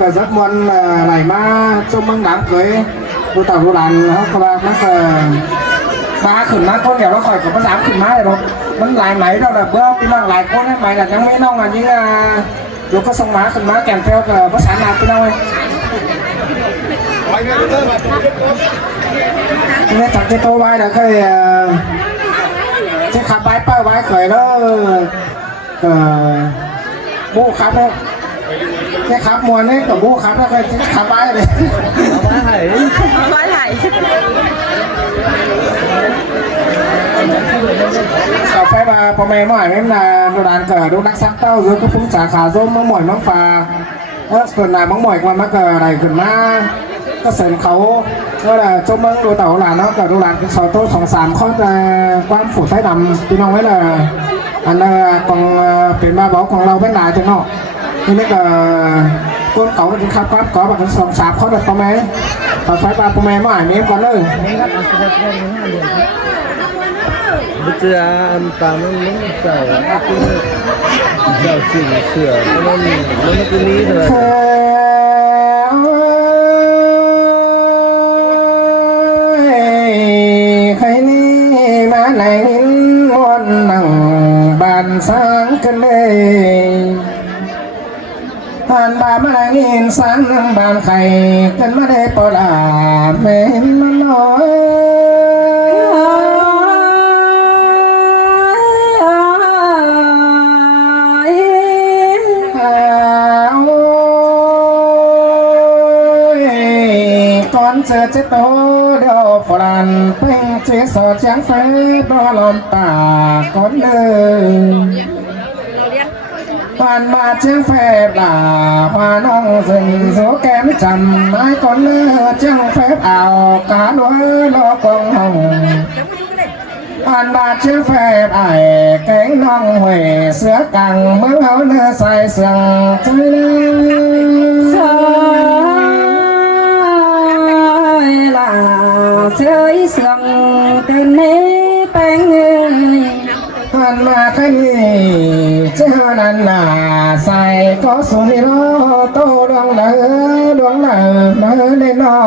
ก็rất muốn lại mà chúc mừng đám cưới của tàu của đàn các bạn ba khẩn má con đèo nó khỏi có dám khẩn má này đâu vẫn lại máy đâu là bữa cái năng lại con ấy mày là nhắn mấy nông là những lúc có sông má khẩn má kèm theo bữa sáng nào cái đâu ấy nên chẳng cái tô bay là cái khắp bãi bao bãi khởi đó bu khắp đấy cái khắp muôn ấy của bu khắp đó cái khắp bãi đấy bãi này cà phê vàพ่อแม่หน่อยนี่นะโดนเกิดโดนนักซักเต้าdướiก็พุ่งจากขาส้มมะม่วยมะฟ้าส่วนไหนมะม่วยมันมาเกิดอะไรขึ้นมาก็เสริมเขาก็là cho mừng đồ tàu là nó cả đồ làm cái sò tô sòng sàm khó quan phủ thái đầm tôi nói với là anh còn tiền ba bảo còn lâu bên lại cho nóนี่ก็คนเขาเป็นขับครับก็แบบสองสามเขาแบบประมาณต่อไปปลาประมาณเมื่อไหร่นี้ก่อนเลยbây giờ ăn tạm nó chảy chảy chỉnh sửa nó cứ ní rồi khai ní má này muôn nặng bàn sáng cơn đây bà mà lại nhìn sáng bàn khay cơn mà để bỏ là mềm mà nói con chờ chết tố đều phò đàn bênh chế sò chén phế đo lòm tà con nơi hoàn mà chiếc phép là hoa nông rừng dỗ kém chầm ai con lơ chiếc phép ảo cá đuối lo quang hồng hoàn mà chiếc phép ải cánh nông huệ sữa càng mớ áo nơ xài sừng chơi lên là sưởi sương cơn nế bánh hoàn mà cái gì chứ lần là xài có số đi nó tô đoán là lên nó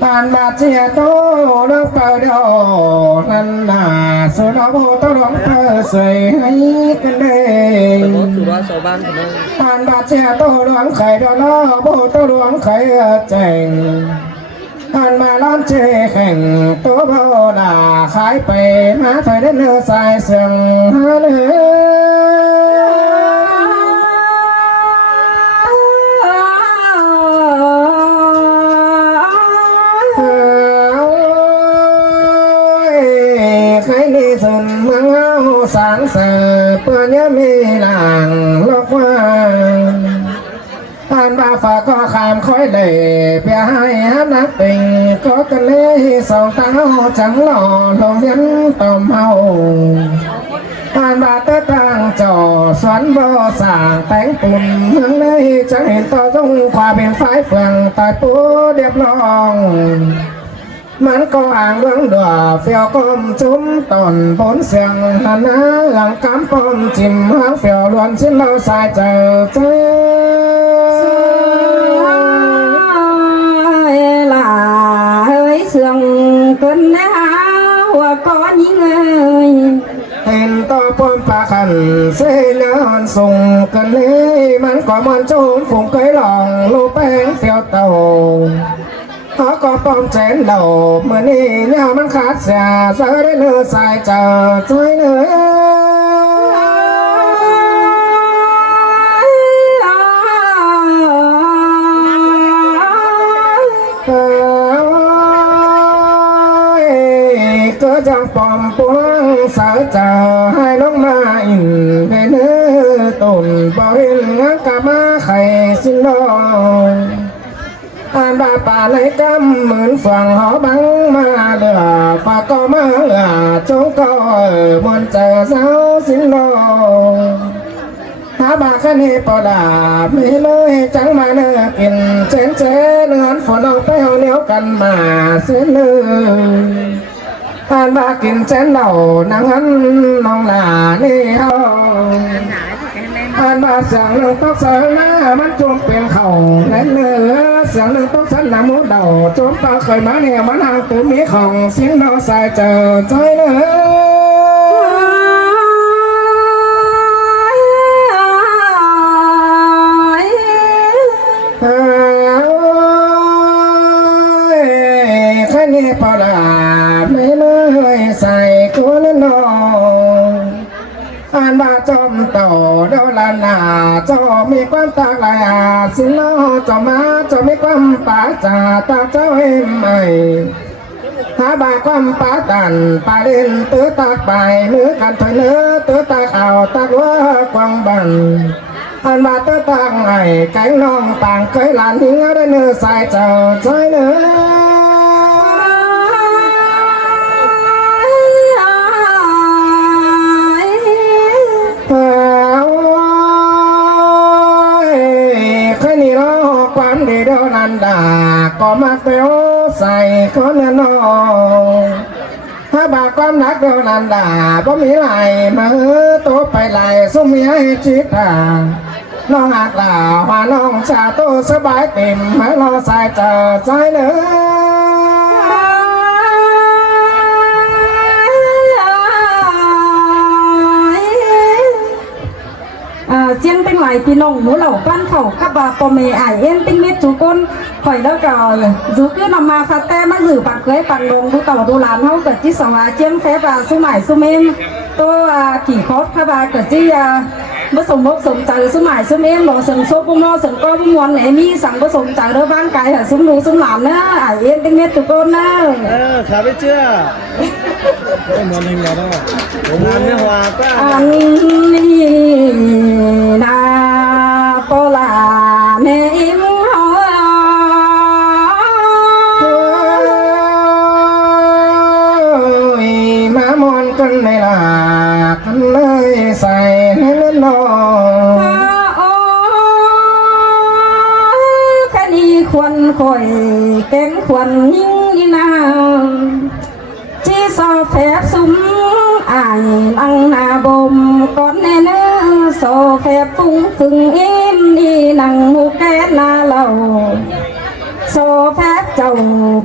hoàn mà chia tô nó vào đâu lần là số nó vô tô đoán thơ sưởi hay cái đề hoàn mà chia tô đoán khởi đó nó vô tô đoán khởi chành hoàn mà lon chê khảnh tố bao là khái bề má thời đến nửa dài sừng há lưới khái đi dần mang áo sáng sờ bữa nhớ mi làng lóc hoa anh ba phà có khám khói lệ bia hai hát nát tình có cơn lê sầu táo trắng lò lồng biến tòm hậu anh ba tớ tăng trò xoắn bò sàng tánh bùn hướng lê chẳng hiện to dung khoa bên phái phường tại phố đẹp lòng mắn có hàng lưỡng đùa phèo com chúng tòn bốn xiềng hàn á làng cám bom chìm háng phèo luôn trên lâu xài chờ chơi là hơi sương cơn áo có những người hình to bom phá khẩn xây lớn sùng cơn lê mắn có mòn trốn phùng cây lòng lô bén phèo tàu họ có bom chén đầu mà đi nhauมันkhát già giờ đến nửa xài chờ chơi nữa cứ chẳng bom buông sợ chờ hai lúc mà in về nữa tồn bao in ngã cả má khay xin lỗi anh ba bà lấy cam mượn phẳng họ bắn mà lửa và có má lửa chúng có ở buồn chờ giáo xin lỗi há bà khăn hi bỏ đà mê lơi trắng mà nơ kìm chén chế nón phổ nông tay hông nếu cần mà xế lư anh ba kìm chén đầu nắng hắn nông là đi hông อ่านมาเสียงหนึ่งต้องเสริมหน้ามันจมเป็นเข่าแน่นเนื้อเสียงหนึ่งต้องสันหน้ามูดเดาจมตาเคยมาเนี่ยมันห่างตื่นมีของเสียงนอสายเจอใจเนื้อนี่พอละไม่เลยใส่กุนนองอ่านมาจอมโตเดาลานาจอมีความตากลายสิโลจอมาจอมีความปาจาตาเจ้าเอ็มใหม่หาบาความปาตันปาเล่นเตื้อตากไปเนื้อกันถอยเนื้อเตื้อตากเอาตากว่ากวางบันอันมาเตื้อตากไงแกงน้องต่างเคยหลานทิ้งได้เนื้อใส่เจ้าใจเนื้อเดานันดาก็มาเตียวใส่คนนองถ้าบาความรักเดานันดาบ่มีไหลมือตัวไปไหลสมมีให้จิตาน้องหักลาว่าน้องชาโตสบายเต็มให้รอใส่เจอใจเนื้เจียงเป็นไหลพี่น้องหนูเหล่าปั้นเข่ากับบาปอเมไอเอ็นติ้งเม็ดจูก้นข่อยแล้วก็จูคือนำมาคาแต่มาสื่อปากเคยปังลงดูต่อดูหลานเขาเกิดที่สวาเจียงแฟ้บาสุใหม่สุเมมตัวขี่คอสค่ะบาเกิดที่ผสมบกสมใจสุใหม่สุเมมบอกสมโซปุโมสมก็ปุมวนไหนมีสั่งผสมใจเรื่องร่างกายสมหนูสมหลานนะไอเอ็นติ้งเม็ดจูก้นนะขาไปเชื่อไอ้มอนเองเหรอผมงานไม่หวาป้าอันนี้นาโปลาเมอิมฮมามอนกันในลากันเลยใส่ให้เล่นนอแค่นี้ควรคอยแกงควรยิ่งนาที่ซอแฝบซุ้มอ่านอังนาบมก่อนแน่เนื้อโซแฝบฟุ้งฝึงอิ่มดีนังหูแก่นาเหล่าโซแฝบเจ้า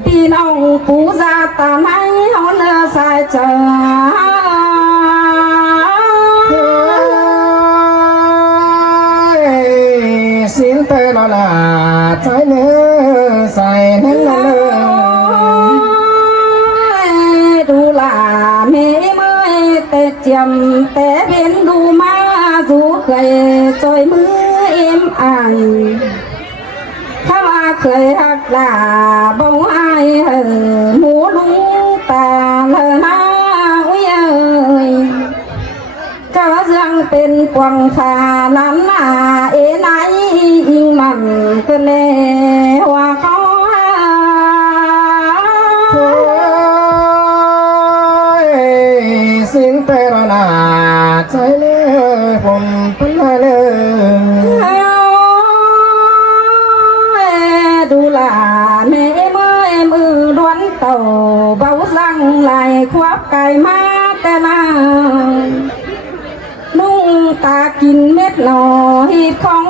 พี่น้องปูซาตาไม้เขาเนื้อสายเจอสินเตอลาใจเนื้อใส่เนื้อดูลาเมย์เมย์แต่เจียมแต่เป็นดูมาดูเคยจอยมือเอ็มไอถ้าว่าเคยหักลาบ่ไอหมูลุงตาเลยนะอุ้ยเอ้ยก็ยังเป็นกวางฟ้านั้นนาเอไนยิงมันก็เลยว่าก็สินเตรนาใจเลยผมเป็นเลยดูลาเมย์มือล้วนเต่าเบาสั่งไหลควับไก่มาแต่ละนุ่งตากินเม็ดหน่อหีดของ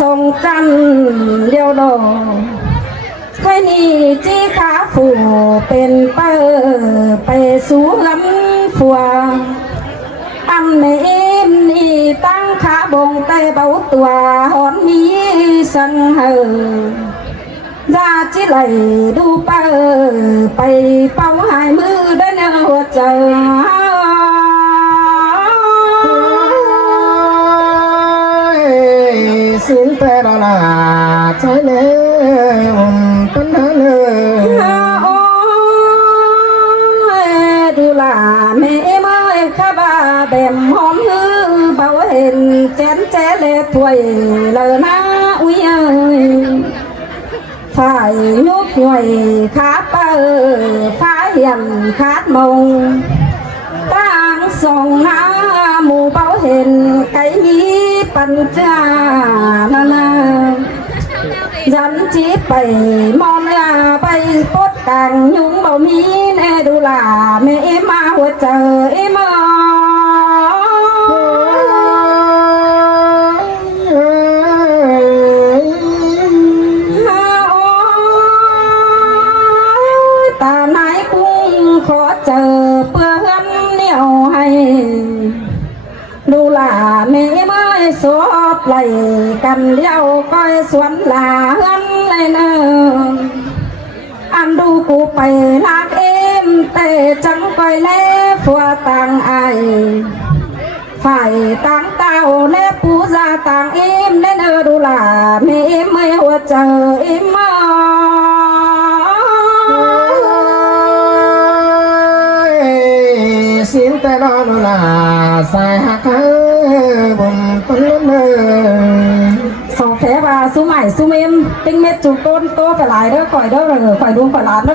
ส่งจันเดียวดอกใครนี่จีขาผู้เป็นเปิดไปสู่ลำฟัวอันในเอ็มนี่ตั้งขาบงแต่เบาตัวหอนมีสังเหอยาจิไหลดูเปิดไปเป่าหายมือได้เนื้อหัวใจสินเตรนาใจเลยผมเป็นเลยดูลาเมย์เมย์ข้าบาแบมหอมฮือเบาเห็นแจนแจเลถวยเลยนะอุ้ยฝ่ายยุกหน่วยขาเปิดฝ่ายยันขาดมงตั้งส่องหน้าหมู่เบาเห็นไก่มีปัญจานานายันจีไปมองยาไปปดกังยุงเบามีแน่ดูลาเมย์มาหัวใจมา ดูหลาแม่ไม้สอบไหลกันเดียวก้อยสวนหลาเฮือนเลยเนออันดูกูไปลากเอ็มแต่จังก้อยเล่ฟัวต่างไอฝ่ายต่างเต้าเล่ปูซาต่างเอ็มเล่นดูหลาแม่ไม่หัวเจอเอ็มมาสินแต่นอนลาสายหักบุมปนเนอ สองแผลว่าสู้ใหม่สู้เมมติ้งเม็ดจุกต้นโตไปหลายเด้อข่อยเด้อข่อยดูข่อยหลานเด้อ